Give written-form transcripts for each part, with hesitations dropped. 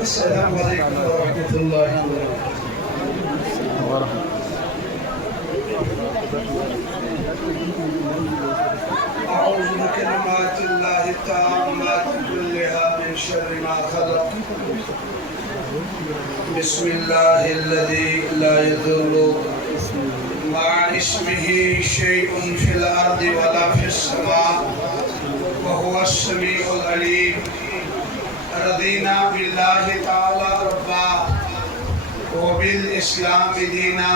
السلام علیکم ورحمۃ اللہ وبرکاتہ. أعوذ بكلمات الله التامات كلها من شر ما خلق. بسم الله الذي لا يضر مع اسمه شيء في الأرض ولا في السماء وهو السميع العليم. رضينا بالله تعالى ربا وبالإسلام دينا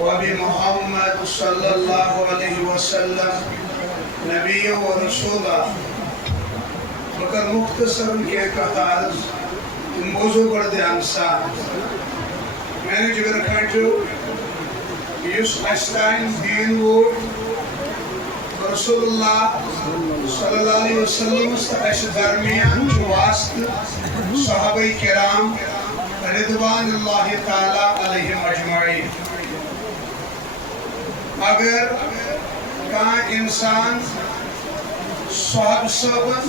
وبمحمد صلى الله عليه وسلم نبی و رسولہ. مگر مختصر کے کتاز موضوع پر دھیان سا میں نے جگر کھانچو یس اشتائن دین ووٹ رسول اللہ صلی اللہ علیہ وسلم اس درمیان جو واسط صحابہ کرام رضوان اللہ تعالی علیہم اجمعین. اگر کان انسان صحاب صبن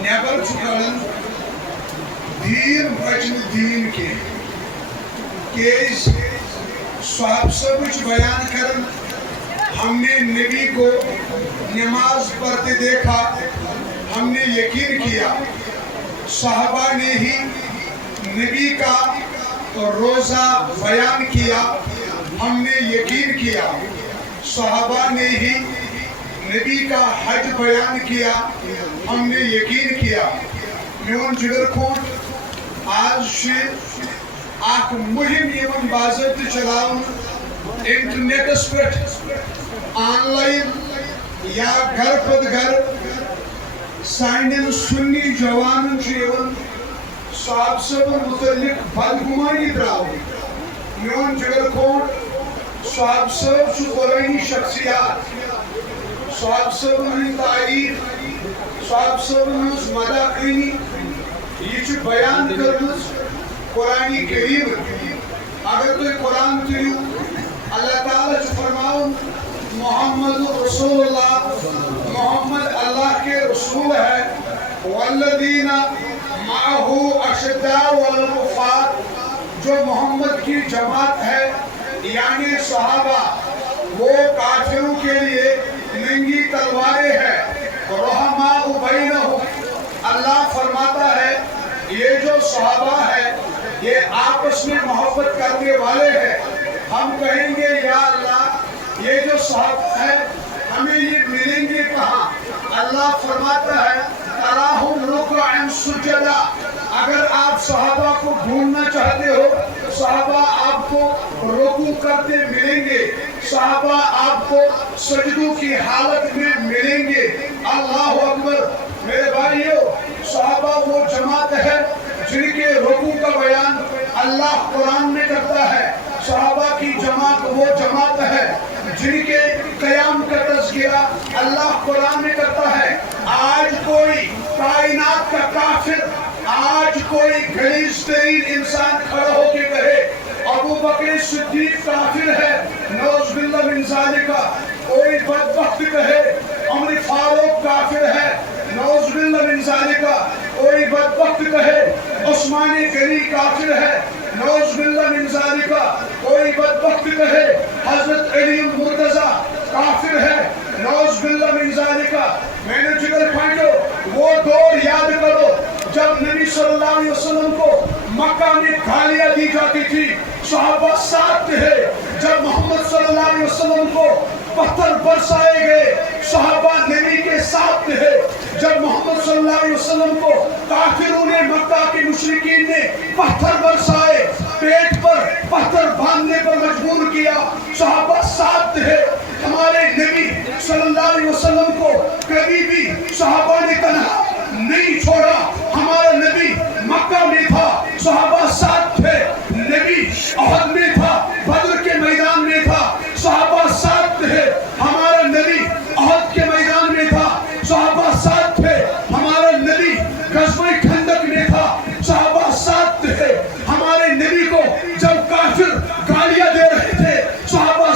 نیبر چکرن دین بچن دین کے کیس صحاب صبن بیان کرن ہم نے نبی کو نماز پڑھتے دیکھا, ہم نے یقین کیا. صحابہ نے ہی نبی کا روزہ بیان کیا, ہم نے یقین کیا. صحابہ نے ہی نبی کا حج بیان کیا, ہم نے یقین کیا. میون جگر کھوٹ آج سے اخ مہم یمن باضابطہ چلاؤن انٹرنیٹس پہ آن لائن یا گھر پت گھر سانین سنی جوانن یمن صاحب صبن متعلق بدگمانی تراؤ. میون جگر کھوٹ صاحب صاحب چھ قرآنی شخصیات, صاحب صاحب ہن تعریف, صاحب صاحب ہن مداخلینی یہ چھ بیان کرمز قرآنی کریم. اگر تو قرآن تریو اللہ تعالیٰ چھ فرماؤں محمد رسول اللہ, محمد اللہ کے رسول ہے. والذین معہو اشداء والکفار, جو محمد کی جماعت ہے یعنی صحابہ وہ کافروں کے لیے ننگی تلواریں ہیں. رحماء بینہم, اللہ فرماتا ہے یہ جو صحابہ ہے یہ آپس میں محبت کرنے والے ہیں. ہم کہیں گے یا اللہ یہ جو صحابہ ہے ہمیں یہ ملیں گے کہاں؟ اللہ فرماتا ہے تراہم رکعا سجدا. اگر آپ صحابہ کو ڈھونڈنا چاہتے ہو, صحابہ آپ کو رکوع کرتے ملیں گے, صحابہ آپ کو سجدوں کی حالت میں ملیں گے. اللہ اکبر. میرے بھائیو, صحابہ وہ جماعت ہے جن کے رکوع کا بیان اللہ قرآن میں کرتا ہے. صحابہ کی جماعت وہ جماعت ہے جن کے قیام کا تذکرہ اللہ قرآن میں کرتا ہے. آج کوئی کائنات کا کافر, آج کوئی غلیظ ترین انسان کھڑا ہو کے کہے ابو بکر صدیق کافر ہے, نعوذ باللہ من ذالک. کوئی بدبخت کہے عمر فاروق کافر ہے, نعوذ باللہ من ذالک. کوئی بدبخت کہے عثمان غنی کافر ہے, نعوذ باللہ من ذالک. کوئی بدبخت کہے حضرت علی مرتضیٰ کافر ہے, نعوذ باللہ من ذالک. میں نے جگر پھانٹو وہ دور یاد کرو جب نبی صلی اللہ علیہ وسلم کو مکہ میں گالیاں دی جاتی تھی, صحابہ ساتھ تھے. جب محمد صلی اللہ علیہ وسلم کو پتھر برسائے گئے, صحابہ نبی کے ساتھ تھے. جب محمد صلی اللہ علیہ وسلم کو کافروں نے, مکہ کے مشرکین نے پتھر برسائے, پیٹ پر پتھر باندھنے پر مجبور کیا, صحابہ ساتھ تھے. ہمارے نبی صلی اللہ علیہ وسلم کو کبھی بھی صحابہ نے تنہا نہیں چھوڑا. ہمارا نبی مکہ میں تھا, صحابہ ساتھ تھے. نبی احد میں تھا, بدر کے میدان میں تھا, صحابہ ساتھ تھے. ہمارا نبی احد کے میدان میں تھا, صحابہ ساتھ تھے. ہمارا نبی غزوہ خندق میں تھا, صحابہ ساتھ تھے. ہمارے نبی کو جب کافر گالیاں دے رہے تھے, صحابہ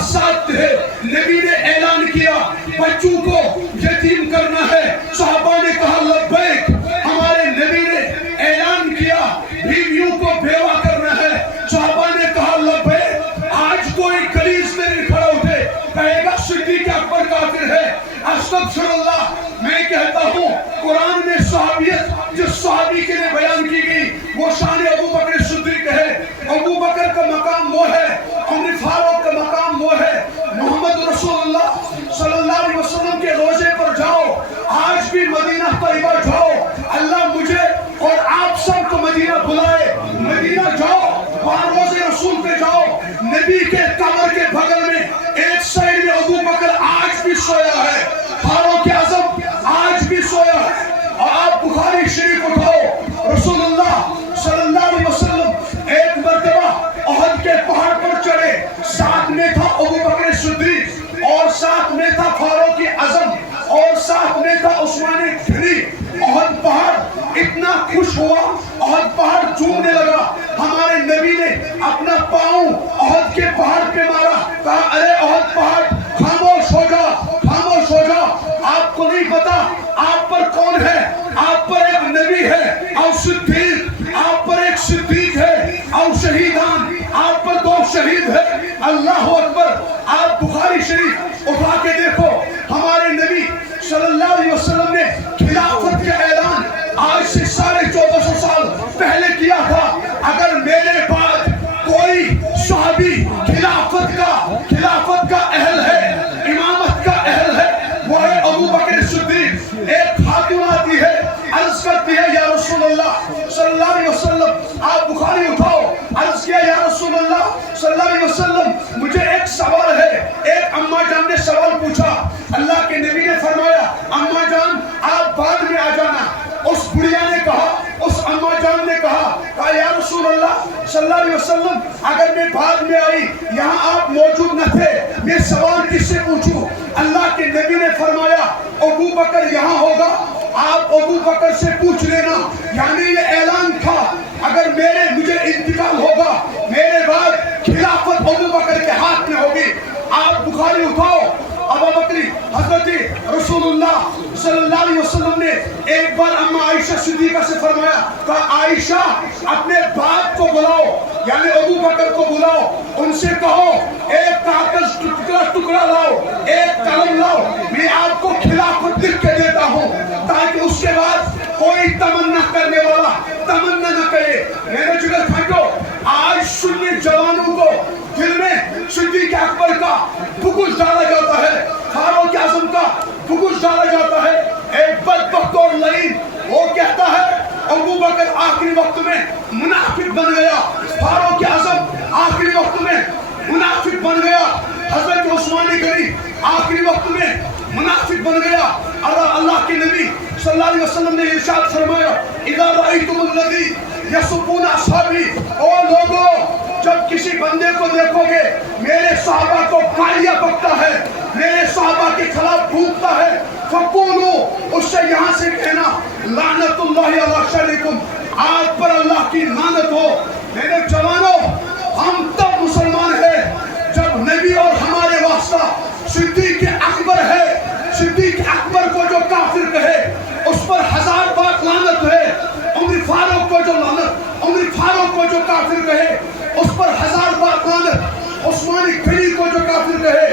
بچوں کو یتیم کرنا ہے؟ صحابہ نے کہا لبیک. ہمارے نبی نے اعلان کیا بیویوں کو بیوہ کرنا ہے. صحابہ نے کہا لبیک. آج کوئی کلیس میں نہیں کھڑا اٹھے کہے گا صدیق اکبر کافر ہے. استغفر اللہ. میں کہتا ہوں قرآن میں صحابیت جس صحابی کے لیے بیان کی گئی وہ شان ابو بکر صدیق ہے. ابو بکر کا مقام وہ ہے, عمر فاروق کا مقام وہ ہے. محمد رسول اللہ صلی اللہ علیہ وسلم کے روزے پر جاؤ, آج بھی مدینہ طیبہ جاؤ. اللہ مجھے اور آپ سب کو مدینہ بلائے. مدینہ جاؤ, وہاں روزے رسول پہ جاؤ. نبی کے قبر کے بغل میں ایک سائڈ میں ابو بکر آج بھی سویا ہے, فاروق اعظم آج بھی سویا ہے. اور آپ بخاری شریف اٹھاؤ, رسول اللہ صلی اللہ علیہ وسلم ایک مرتبہ احد کے پہاڑ پر چڑھے. ساتھ میں تھا ابو بکر صدیق اور ساتھ میں تھا فاروق اعظم اور ساتھ میں تھا عثمان غنی. احد پہاڑ اتنا خوش ہوا, احد پہاڑ جھومنے لگا. ہمارے نبی نے اپنا پاؤں احد کے پہاڑ پہ مارا, کہا ارے احد پہاڑ خاموش ہو جا, خاموش ہو جا. آپ کو نہیں پتا آپ پر کون ہے؟ آپ پر ایک نبی ہے اور صدیق, آپ پر ایک صدیق ہے اور شہیدان, آپ پر 2 شہید ہے. اللہ اکبر. آپ بخاری شریف اٹھا کے دیکھو, ہمارے نبی صلی اللہ علیہ وسلم نے خلافت کا اعلان آج سے 1450 سال پہلے کیا تھا. اگر میرے بعد کوئی صحابی خلافت کا اہل ہے, امامت کا اہل ہے, وہ ہے ابو بکر صدیق. ایک خاتون آتی ہے, عرض کرتی ہے یا رسول اللہ صلی اللہ علیہ وسلم. آپ بخاری اٹھاؤ, عرض کیا یا رسول اللہ صلی اللہ علیہ وسلم مجھے ایک سوال ہے. ایک اماں جان نے سوال پوچھا, اللہ کے نبی نے فرمایا اماں جان آپ بعد میں آ جانا. اس بڑھیا نے کہا, اس اماں جان نے کہا یا رسول اللہ صلی اللہ علیہ وسلم اگر میں بعد میں آئی, یہاں آپ موجود نہ تھے, میں سوال کس سے پوچھوں؟ اللہ کے نبی نے فرمایا ابو بکر یہاں ہوگا, آپ ابو بکر سے پوچھ لینا. یعنی یہ اعلان تھا اگر مجھے انتقال ہوگا میرے بعد خلافت ابو بکر کے ہاتھ میں ہوگی. آپ بخاری اٹھاؤ, ابو بکری حضرت رسول اللہ صلی اللہ علیہ وسلم نے ایک بار اماں عائشہ صدیقہ سے فرمایا, کہا عائشہ اپنے باپ کو بلاؤ, یعنی ابو بکر کو بلاؤ, ان سے کہو ایک کاغذ ٹکڑا لاؤ, ایک قلم لاؤ, میں آپ کو خلافت لکھ کے دیتا ہوں تاکہ اس کے بعد کوئی تمنا کرنے والا تمنا نہ کرے. میرے جگر بھائیو, آج سنی جوانوں کو دل میں صدیق اکبر کا بغض ڈالا جاتا ہے, فاروق اعظم کا بغض ڈالا جاتا ہے. ایک بدبخت اور لعین وہ کہتا ہے ابو بکر آخری وقت میں منافق بن گیا, فاروق اعظم آخری وقت میں منافق بن گیا, حضرت عثمان غنی آخری وقت میں منافق بن گیا. اللہ کے نبی صلی اللہ علیہ وسلم نے ارشاد فرمایا اذا رأیتم الذی یسبون اصحابی, او لوگو جب کسی بندے کو دیکھو گے میرے صحابہ کو کالیا بکتا ہے, میرے صحابہ کے خلاف بھوکتا ہے, فقولو اس سے یہاں سے کہنا لعنت اللہ علی شرکم, آپ پر اللہ کی لعنت ہو. میرے جوانوں, ہم تب مسلمان ہیں جب نبی اور ہمارے واسطہ صدیق اکبر ہے. صدیق اکبر کو جو کافر کہے اس پر 1000 بار لعنت ہے. عمر فاروق کو جو لعنت, عمر فاروق کو جو کافر کہے اس پر 1000 بار لعنت. عثمان غنی کو جو کافر کہے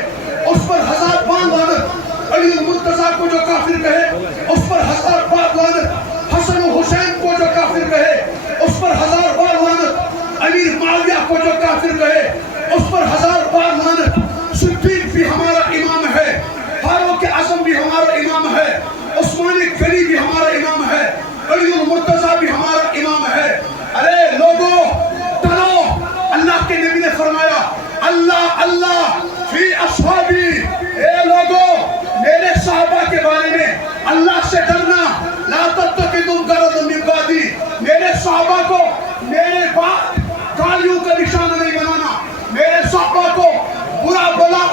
اس پر 1000 بار لعنت. علی المرتضیٰ کو جو کافر کہے اس پر 1000 بار لعنت. حسن و حسین کو جو کافر کہے اس پر 1000 بار لعنت. امیر معاویہ کو جو کافر کہے اس پر 1000 بار لعنت. صدیق بھی ہمارا امام ہے, فاروق اعظم بھی ہمارا امام ہے, عثمان غنی بھی ہمارا امام ہے, علی المرتضیٰ بھی ہمارا امام ہے. ارے لوگوں ڈرو, اللہ کے نبی نے فرمایا اللہ اللہ فی اصحابی, اے لوگوں میرے صحابہ کے بارے میں اللہ سے ڈرنا. لا تتخذوا غرضا من بعدی, میرے صحابہ کو میرے بعد گالیوں کا نشانہ نہیں بنانا, میرے صحابہ کو برا بلا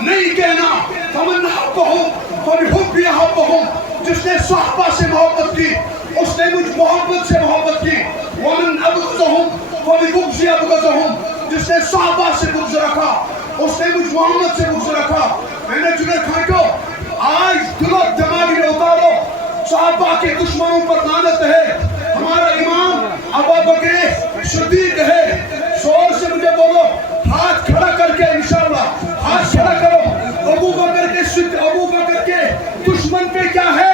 نہیں کہنا. فمن احبهم فبحبی احبهم, جس نے صحابہ سے محبت کی اس نے مجھ محبت سے محبت کی. ومن ابغضهم فببغضی ابغضهم, جس نے صحابہ سے بغض رکھا اس نے مجھ محمد سے بغض رکھا. میں نے جگر کھائیو, کے دشمنوں پر لعنت ہے. ہمارا امام ابو بکر صدیق ہے. زور سے مجھے بولو, ہاتھ کھڑا کر کے انشاءاللہ, ہاتھ کھڑا کرو. ابو بکر کے دشمن پہ کیا ہے؟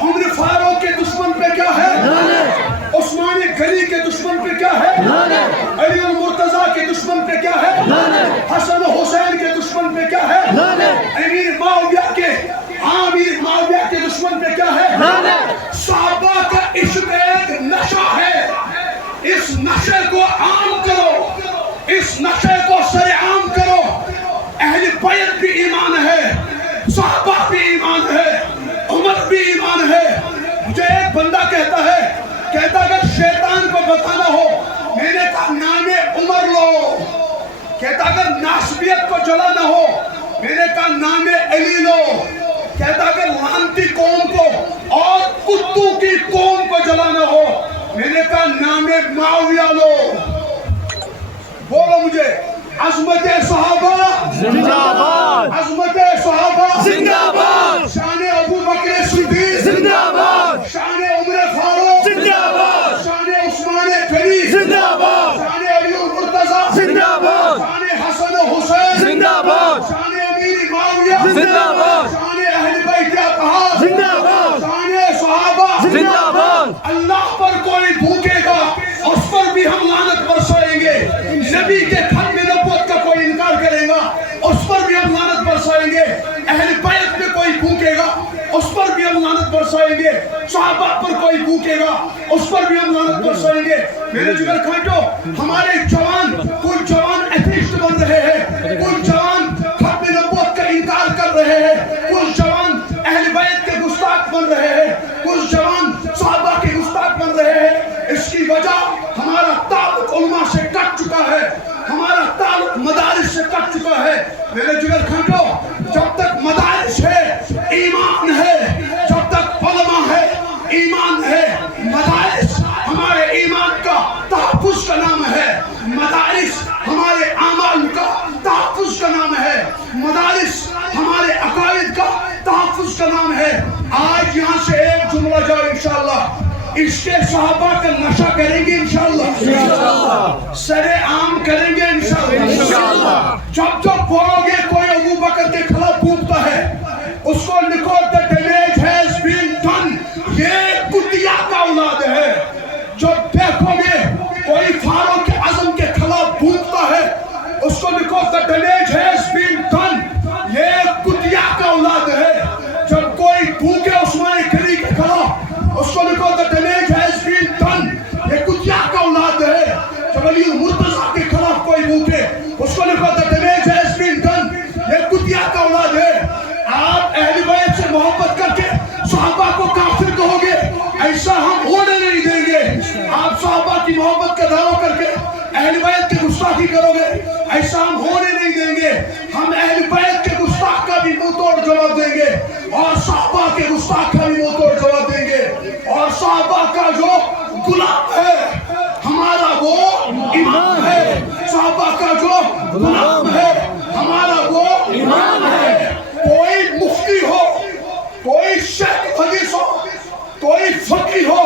عمر فاروق کے دشمن پہ کیا ہے؟ عثمان غنی کے دشمن پہ کیا ہے؟ علی المرتضیٰ کے دشمن پہ کیا ہے؟ حسن و حسین کے دشمن پہ کیا ہے؟ امیر معاویہ کے دشمن پہ کیا ہے؟ صحابہ کا عشق ایک نشہ ہے. اس نشے کو عام کرو, اس نشے کو سر عام کرو. اہل بیت بھی ایمان ہے, صحابہ بھی ایمان ہے, عمر بھی ایمان ہے. مجھے ایک بندہ کہتا اگر شیطان کو بتانا ہو, میں نے کہا نام عمر لو. کہتا اگر ناسبیت کو جلانا ہو, میں نے کہا نام علی لو. کہتا اگر لعنتی قوم کو اور کتوں کی قوم کو جلانا ہو, میں نے کہا نام معاویہ لو. بولو مجھے, عظمت صحابہ زندہ باد, عظمت صحابہ زندہ باد, شان ابو بکر صدیق زندہ باد, شان عمر فاروق زندہ باد, شان عثمان غنی زندہ باد, شان علی المرتضیٰ زندہ باد, شان حسن و حسین زندہ باد, شان امیر معاویہ زندہ باد, شان اہل بیت اطہار زندہ باد, شان صحابہ زندہ باد. اللہ پر کوئی بھوکے گا, اس پر بھی ہم لعنت برسائیں گے. نبی کے ختم نبوت کا کوئی انکار کرے گا, اس پر بھی ہم لعنت برسائیں گے. اہل بیت میں کوئی بھوکے گا, اس پر بھی ہم لعنت برسائیں گے. صحابہ پر کوئی بھوکے گا, اس پر بھی ہم لعنت برسائیں گے. میرے جگر کھانٹو, ہمارے جوان, کچھ جوان ایتھیسٹ بن رہے ہیں, کچھ جوان ختم نبوت کا انکار کر رہے ہیں, کچھ جوان اہل بیت کے گستاخ بن رہے ہیں, کچھ جوان صحابہ کے گستاخ بن رہے ہیں. اس کی وجہ ہمارا تعلق علماء سے کٹ چکا ہے, ہمارا تعلق مدارس سے کٹ چکا ہے. میرے جگر کھانٹو, جب تک مدارس ہے ایمان ہے, جب تک علماء ہے ایمان ہے. مدارس ہمارے ایمان کا تحفظ کا نام ہے, مدارس ہمارے اعمال کا تحفظ کا نام ہے, مدارس ہمارے عقائد کا تحفظ کا نام ہے. آج یہاں سے ایک جملہ جائے انشاءاللہ, عشق صحابہ کا نشہ کریں گے انشاءاللہ, سر عام کریں گے انشاءاللہ. جب جب بولو گے کوئی ابو بکر کے خلاف پھونکتا ہے, اس کو لکھو the damage has been done, یہ کتیا کا اولاد ہے. جب دیکھو گے کوئی فاروق اعظم کے خلاف پھونکتا ہے, اس کو لکھو the damage has been done, یہ کتیا کا اولاد ہے. جب کوئی پھونکے عثمان غنی کے خلاف, اس کو لکھو the damage has been done, یہ کتیا کا اولاد ہے. جب علی المرتضیٰ کے خلاف کوئی بھوکے, اس کو لکھو the damage has been done, یہ کتیا کا اولاد ہے. آپ اہل بیت سے محبت کر کے صحابہ کو کافر کہو گے, ایسا ہم ہونے نہیں دیں گے. آپ صحابہ کی محبت کا دعویٰ کر کے اہل بیت کی گستاخی کرو گے, ایسا ہم ہونے نہیں دیں گے. ہم اہل بیت کے گستاخ کا بھی منہ توڑ جواب دیں گے, اور صحابہ کے گستاخ کا بھی منہ توڑ جواب دیں گے. اور صحابہ کا جو غلام ہے ہمارا وہ امام ہے, صحابہ کا جو غلام ہے ہمارا وہ امام ہے. کوئی مفتی ہو, کوئی شیخ حدیث ہو, کوئی فقیہ ہو,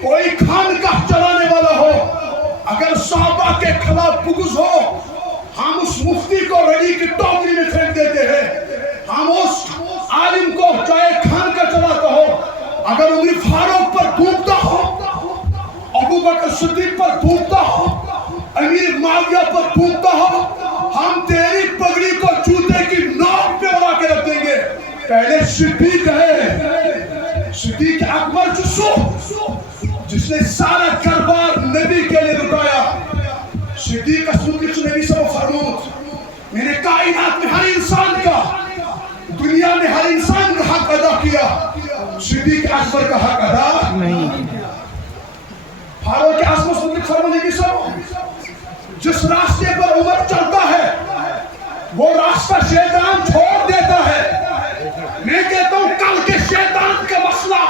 کوئی خانقاہ چلانے والا ہو, اگر صحابہ کے خلاف بغض ہو, ہم اس مفتی کو رڑی کی ٹوکری میں پھینک دیتے ہیں. ہم اس عالم کو چاہے خانقاہ چلاتا ہو, اگر عمر فاروق پر پھونکتا ہو, ابو بکر صدیق پر پھونکتا ہو, امیر معاویہ پر پھونکتا ہو, ہم تیری پگڑی کو جوتے کی نوک پہ اڑا کے رکھ دیں گے. پہلے صدیق ہے, صدیق اکبر جس نے سارا دربار نبی کے لیے لٹایا. صدیق اسمت نبی صلی اللہ علیہ وسلم, میں نے کائنات میں ہر انسان کا, دنیا میں ہر انسان کا حق ادا کیا, صدیق اکبر کا حق ادا نہیں. فاروق اعظم صدیق فرمانے کی سب, جس راستے پر عمر چلتا ہے وہ راستہ شیطان چھوڑ دیتا ہے. میں کہتا ہوں کل کے شیطان کا مسئلہ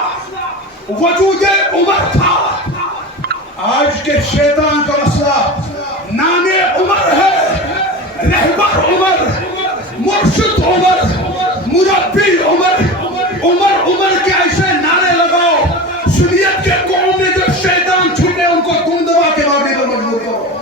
وجود عمر تھا, آج کے شیطان کا مسئلہ نام عمر ہے, رہبر عمر, مرشد عمر, مربی عمر. عمر کے ایسے نام اکثریت کے قوم میں جب شیطان چھوٹے ان کو تم دبا کے بھاگنے پر مجبور کرو.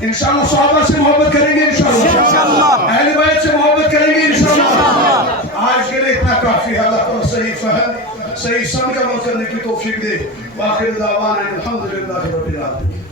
انشاءاللہ صحابہ سے محبت کریں گے انشاءاللہ, اہل بیت سے محبت کریں گے انشاءاللہ. آج کے لیے اتنا کافی ہے. اللہ تعالیٰ صحیح فہم صحیح سمجھ عمل کرنے کی توفیق دے. وآخر دعوانا الحمدللہ رب العالمین.